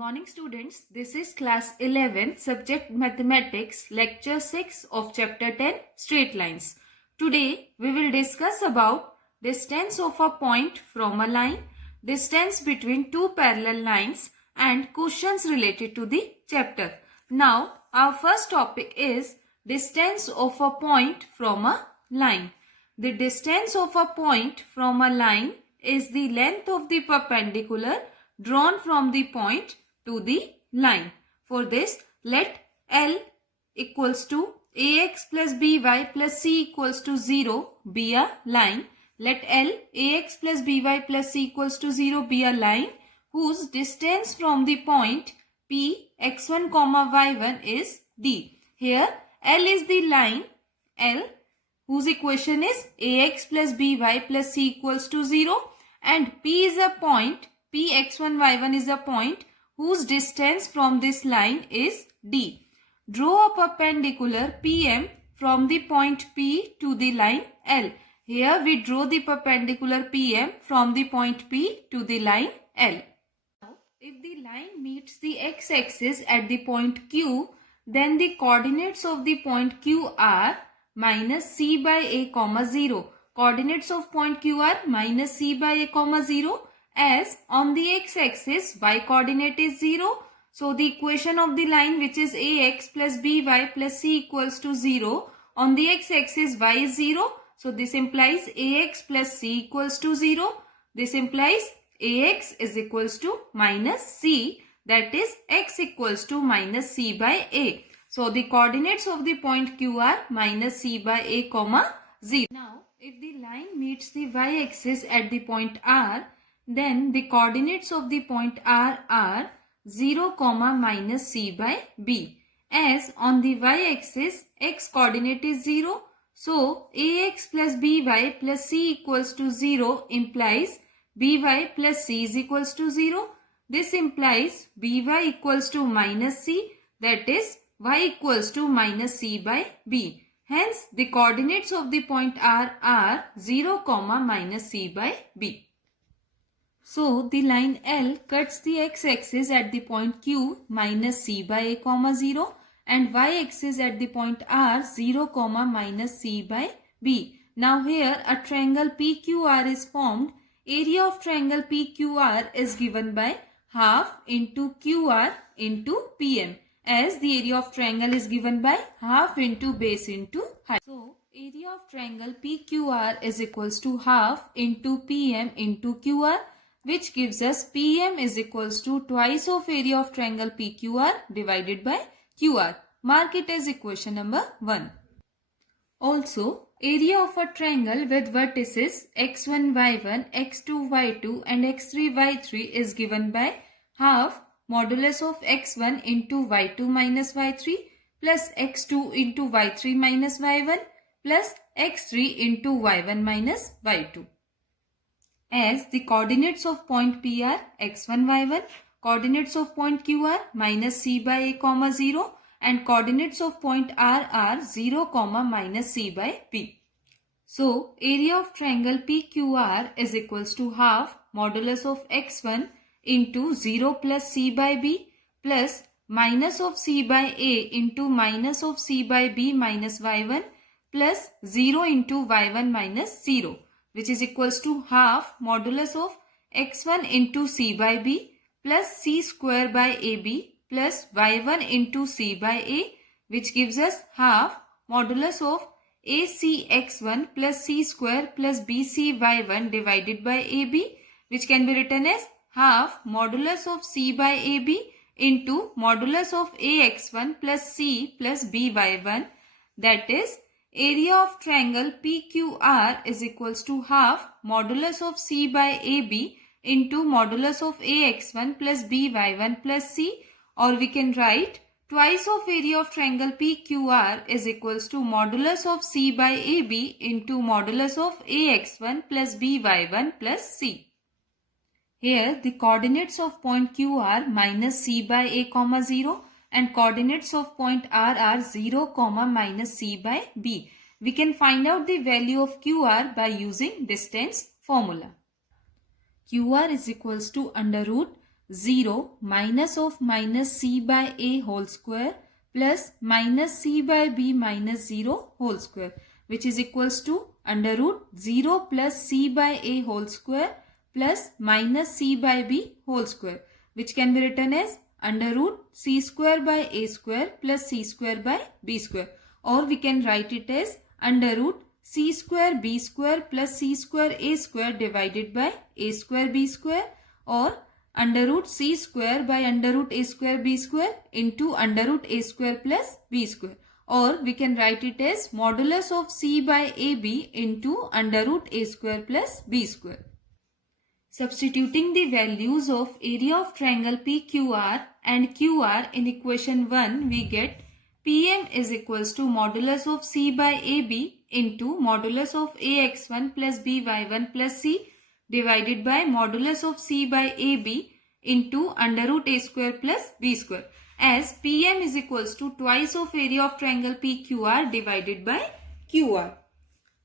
Morning students, this is class 11 subject mathematics lecture 6 of chapter 10 straight lines. Today we will discuss about distance of a point from a line, distance between two parallel lines and questions related to the chapter. Now our first topic is distance of a point from a line. The distance of a point from a line is the length of the perpendicular drawn from the point to the line. For this, let L equals to ax plus by plus c equals to 0 be a line. Let L ax plus by plus c equals to 0 be a line whose distance from the point P x1 comma y1 is d. Here L is the line L whose equation is ax plus by plus c equals to 0 and P is a point, P x1 y1 is a point whose distance from this line is d. Draw a perpendicular PM from the point P to the line L. Here we draw the perpendicular PM from the point P to the line L. Now, if the line meets the x-axis at the point Q, then the coordinates of the point Q are minus c by a comma 0. Coordinates of point Q are minus c by a comma 0. As on the x-axis y coordinate is 0, so the equation of the line which is ax plus by plus c equals to 0, on the x-axis y is 0, so this implies ax plus c equals to 0. This implies ax is equals to minus c, that is x equals to minus c by a. So the coordinates of the point Q are minus c by a comma 0. Now if the line meets the y-axis at the point R, then the coordinates of the point R are 0, minus c by b. As on the y-axis x coordinate is 0, so ax plus by plus c equals to 0 implies by plus c is equals to 0. This implies by equals to minus c, that is y equals to minus c by b. Hence the coordinates of the point R are 0, minus c by b. So the line L cuts the x-axis at the point Q minus c by a comma 0 and y-axis at the point R 0, minus c by b. Now here a triangle PQR is formed. Area of triangle PQR is given by half into QR into PM, as the area of triangle is given by half into base into height. So area of triangle PQR is equals to half into PM into QR, which gives us PM is equals to twice of area of triangle PQR divided by QR. Mark it as equation number 1. Also, area of a triangle with vertices x1, y1, x2, y2 and x3, y3 is given by half modulus of x1 into y2 minus y3 plus x2 into y3 minus y1 plus x3 into y1 minus y2. As the coordinates of point P are x1, y1, coordinates of point Q are minus c by a comma 0 and coordinates of point R are 0, minus c by b. So area of triangle PQR is equals to half modulus of x1 into 0 plus c by b plus minus of c by a into minus of c by b minus y1 plus 0 into y1 minus 0, which is equals to half modulus of x1 into c by b plus c square by ab plus y1 into c by a, which gives us half modulus of ac x1 plus c square plus bc y1 divided by ab, which can be written as half modulus of c by ab into modulus of ax1 plus c plus by1, that is area of triangle PQR is equals to half modulus of c by ab into modulus of ax1 plus by1 plus c, or we can write twice of area of triangle PQR is equals to modulus of c by ab into modulus of ax1 plus by1 plus c. Here the coordinates of point Q are minus c by a comma 0 and coordinates of point R are 0, minus c by b. We can find out the value of QR by using distance formula. QR is equals to under root 0 minus of minus c by a whole square plus minus c by b minus 0 whole square, which is equals to under root 0 plus c by a whole square plus minus c by b whole square, which can be written as under root c square by a square plus c square by b square, or we can write it as under root c square b square plus c square a square divided by a square b square, or under root c square by under root a square b square into under root a square plus b square, or we can write it as modulus of c by ab into under root a square plus b square. Substituting the values of area of triangle PQR and QR in equation 1, we get PM is equals to modulus of C by AB into modulus of AX1 plus BY1 plus C divided by modulus of C by AB into under root A square plus B square, as PM is equals to twice of area of triangle PQR divided by QR.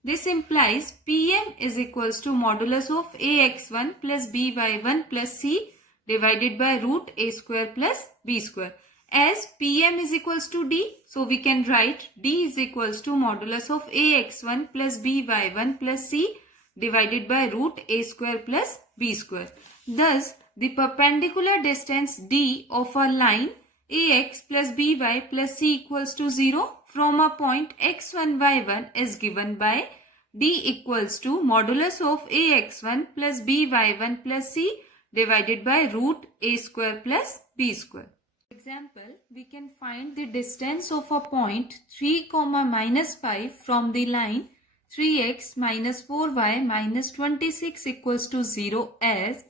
This implies PM is equals to modulus of AX1 plus BY1 plus C divided by root A square plus B square. As PM is equals to D, so we can write D is equals to modulus of AX1 plus BY1 plus C divided by root A square plus B square. Thus, the perpendicular distance D of a line AX plus BY plus C equals to 0 from a point x1, y1 is given by D equals to modulus of AX1 plus BY1 plus C divided by root A square plus B square. For example, we can find the distance of a point 3, minus 5 from the line 3x minus 4y minus 26 equals to 0, as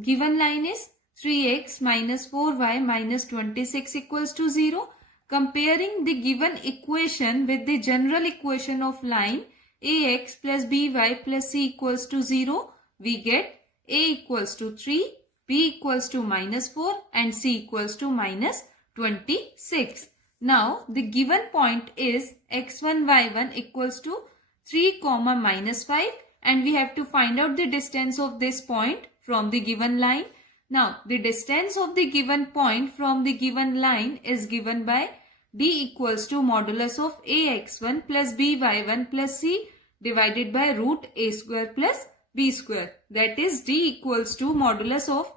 given line is 3x minus 4y minus 26 equals to 0. Comparing the given equation with the general equation of line ax plus by plus c equals to 0, we get a equals to 3, b equals to minus 4 and c equals to minus 26. Now the given point is x1 y1 equals to 3, minus 5, and we have to find out the distance of this point from the given line. Now the distance of the given point from the given line is given by D equals to modulus of AX1 plus BY1 plus C divided by root A square plus B square. That is D equals to modulus of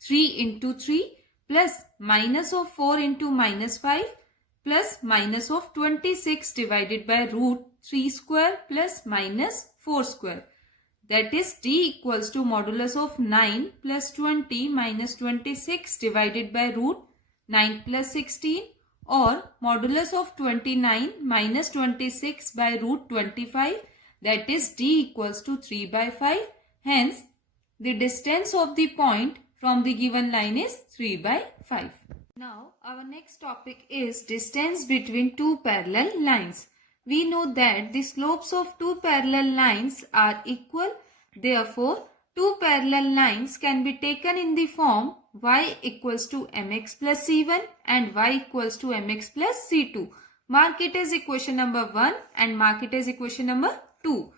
3 into 3 plus minus of 4 into minus 5 plus minus of 26 divided by root 3 square plus minus 4 square. That is D equals to modulus of 9 plus 20 minus 26 divided by root 9 plus 16, or modulus of 29 minus 26 by root 25, that is D equals to 3 by 5. Hence, the distance of the point from the given line is 3 by 5. Now, our next topic is distance between two parallel lines. We know that the slopes of two parallel lines are equal. Therefore, two parallel lines can be taken in the form y equals to mx plus c1 and y equals to mx plus c2. Mark it as equation number 1 and mark it as equation number 2.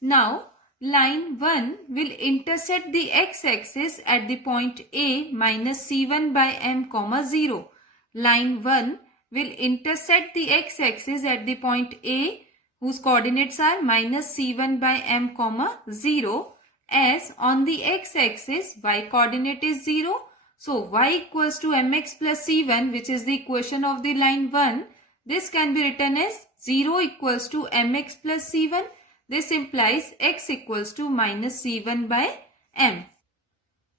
Now, line 1 will intersect the x-axis at the point A minus c1 by m, 0. Line 1 will intersect the x-axis at the point A whose coordinates are minus c1 by m, 0, as on the x-axis y coordinate is 0. So y equals to mx plus c1, which is the equation of the line 1. This can be written as 0 equals to mx plus c1. This implies x equals to minus c1 by m.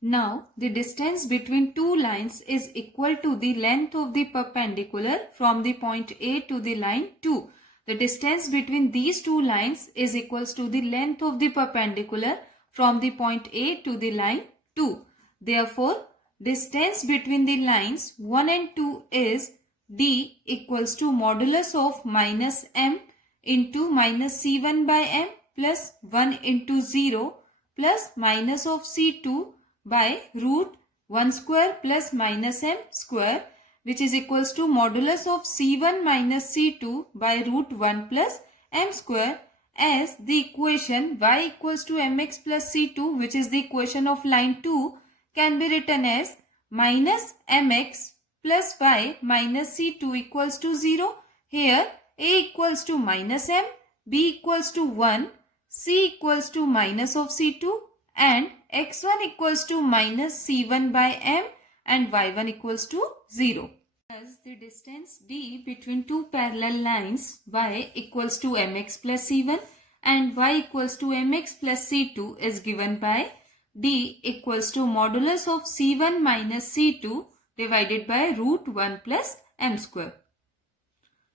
Now the distance between two lines is equal to the length of the perpendicular from the point A to the line 2. The distance between these two lines is equals to the length of the perpendicular from the point A to the line 2. Therefore, distance between the lines 1 and 2 is D equals to modulus of minus m into minus c1 by m plus 1 into 0 plus minus of c2 by root 1 square plus minus m square, which is equals to modulus of c1 minus c2 by root 1 plus m square, as the equation y equals to mx plus c2, which is the equation of line 2, can be written as minus mx plus y minus c2 equals to 0. Here a equals to minus m, b equals to 1, c equals to minus of c2 and x1 equals to minus c1 by m and y1 equals to 0. Thus the distance d between two parallel lines y equals to mx plus c1 and y equals to mx plus c2 is given by d equals to modulus of c1 minus c2 divided by root 1 plus m square.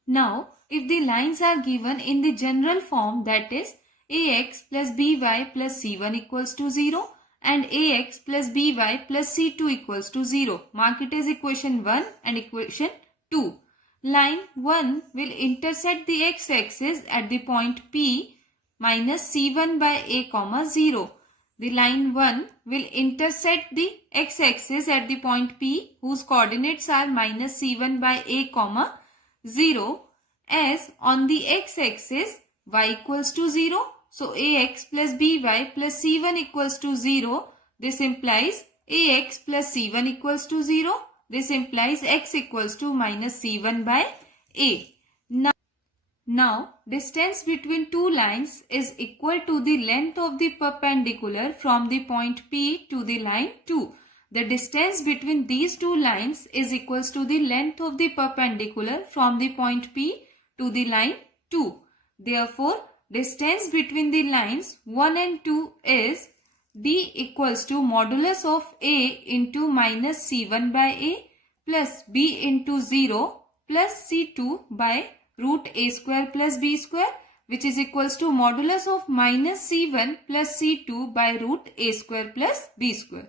Now, if the lines are given in the general form, that is ax plus by plus c1 equals to 0 and ax plus by plus c2 equals to 0, mark it as equation 1 and equation 2. Line 1 will intersect the x-axis at the point P minus c1 by a comma 0. The line 1 will intersect the x-axis at the point P whose coordinates are minus c1 by a comma 0, as on the x-axis y equals to 0. So ax plus by plus c1 equals to 0. This implies ax plus c1 equals to 0. This implies x equals to minus c1 by a. Now, distance between two lines is equal to the length of the perpendicular from the point P to the line 2. The distance between these two lines is equals to the length of the perpendicular from the point P to the line 2. Therefore, distance between the lines 1 and 2 is d equals to modulus of a into minus c1 by a plus b into 0 plus c2 by root a square plus b square, which is equals to modulus of minus c1 plus c2 by root a square plus b square.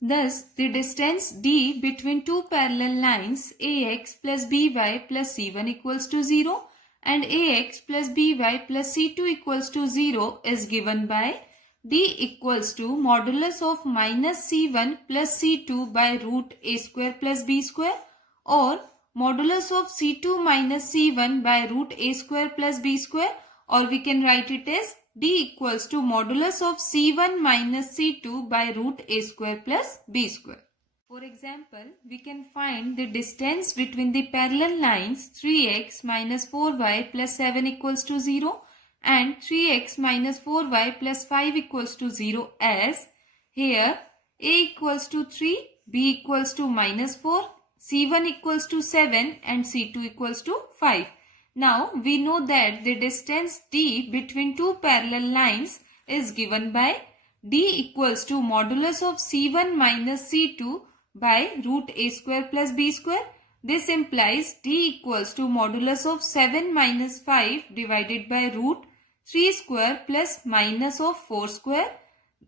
Thus, the distance d between two parallel lines ax plus by plus c1 equals to 0 and ax plus by plus c2 equals to 0 is given by d equals to modulus of minus c1 plus c2 by root a square plus b square or modulus of c2 minus c1 by root a square plus b square, or we can write it as d equals to modulus of c1 minus c2 by root a square plus b square. For example, we can find the distance between the parallel lines 3x minus 4y plus 7 equals to 0 and 3x minus 4y plus 5 equals to 0 as here a equals to 3, b equals to minus 4, c1 equals to 7 and c2 equals to 5. Now we know that the distance d between two parallel lines is given by d equals to modulus of c1 minus c2 by root a square plus b square. This implies d equals to modulus of 7 minus 5 divided by root 3 square plus minus of 4 square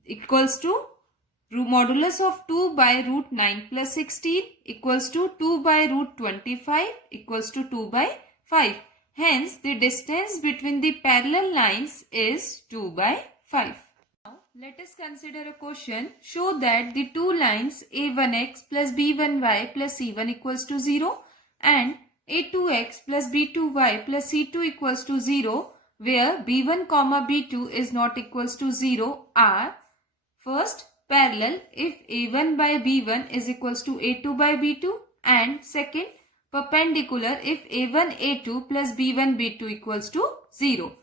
equals to modulus of 2 by root 9 plus 16 equals to 2 by root 25 equals to 2 by 5. Hence, the distance between the parallel lines is 2 by 5. Now, let us consider a question. Show that the two lines a1x plus b1y plus c1 equals to 0 and a2x plus b2y plus c2 equals to 0, where b1 comma b2 is not equals to 0 are first, parallel if a1 by b1 is equals to a2 by b2, and second, perpendicular if a1 a2 plus b1 b2 equals to 0.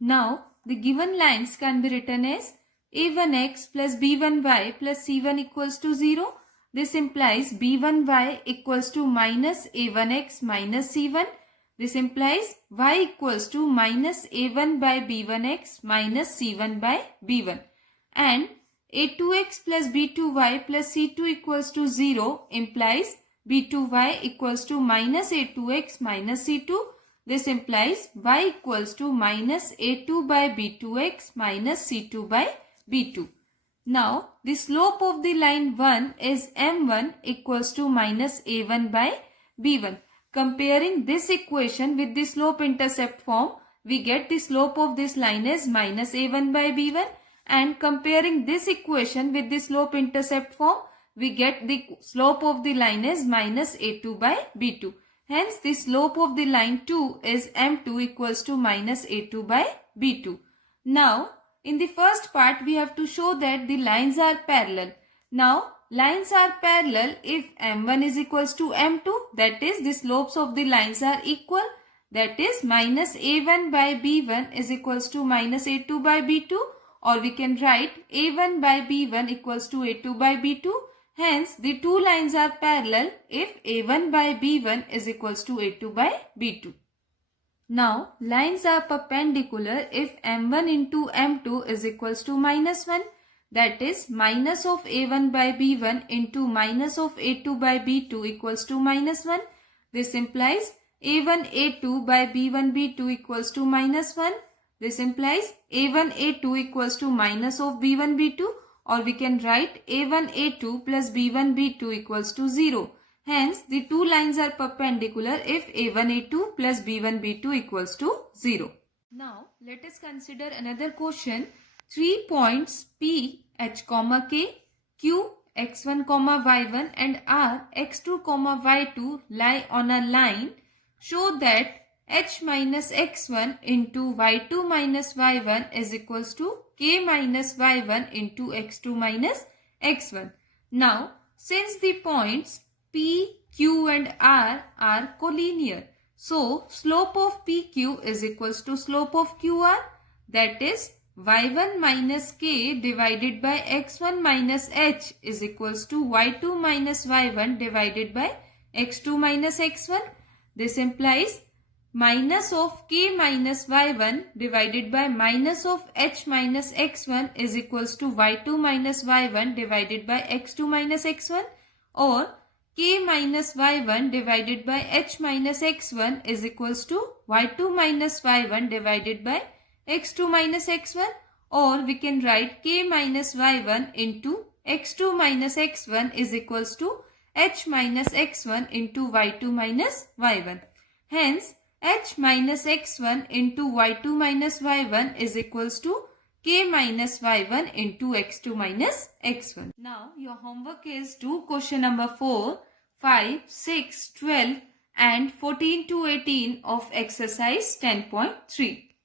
Now, the given lines can be written as a1x plus b1y plus c1 equals to 0. This implies b1y equals to minus a1x minus c1. This implies y equals to minus a1 by b1x minus c1 by b1. And a2x plus b2y plus c2 equals to 0 implies b2y equals to minus a2x minus c2. This implies y equals to minus a2 by b2x minus c2 by b2. Now, the slope of the line 1 is m1 equals to minus a1 by b1. Comparing this equation with the slope intercept form, we get the slope of this line as minus a1 by b1. And comparing this equation with the slope intercept form, we get the slope of the line as minus a2 by b2. Hence, the slope of the line 2 is m2 equals to minus a2 by b2. Now, in the first part, we have to show that the lines are parallel. Now, lines are parallel if m1 is equals to m2, that is the slopes of the lines are equal, that is minus a1 by b1 is equals to minus a2 by b2, or we can write a1 by b1 equals to a2 by b2. Hence, the two lines are parallel if a1 by b1 is equals to a2 by b2. Now, lines are perpendicular if m1 into m2 is equals to minus 1. That is minus of a1 by b1 into minus of a2 by b2 equals to minus 1. This implies a1 a2 by b1 b2 equals to minus 1. This implies a1 a2 equals to minus of b1 b2, or we can write a1 a2 plus b1 b2 equals to 0. Hence, the two lines are perpendicular if a1 a2 plus b1 b2 equals to 0. Now, let us consider another question. 3 points P, H, K, Q, x1, y1 and R, x2, y2 lie on a line. Show that h minus x1 into y2 minus y1 is equals to k minus y1 into x2 minus x1. Now, since the points P, Q and R are collinear, so slope of PQ is equals to slope of QR, that is y1 minus k divided by x1 minus h is equals to y2 minus y1 divided by x2 minus x1. This implies minus of k minus y1 divided by minus of h minus x1 is equals to y2 minus y1 divided by x2 minus x1, or k minus y1 divided by h minus x1 is equals to y2 minus y1 divided by x2 minus x1, or we can write k minus y1 into x2 minus x1 is equals to h minus x1 into y2 minus y1. Hence, h minus x1 into y2 minus y1 is equals to k minus y1 into x2 minus x1. Now, your homework is do question number 4, 5, 6, 12 and 14 to 18 of exercise 10.3.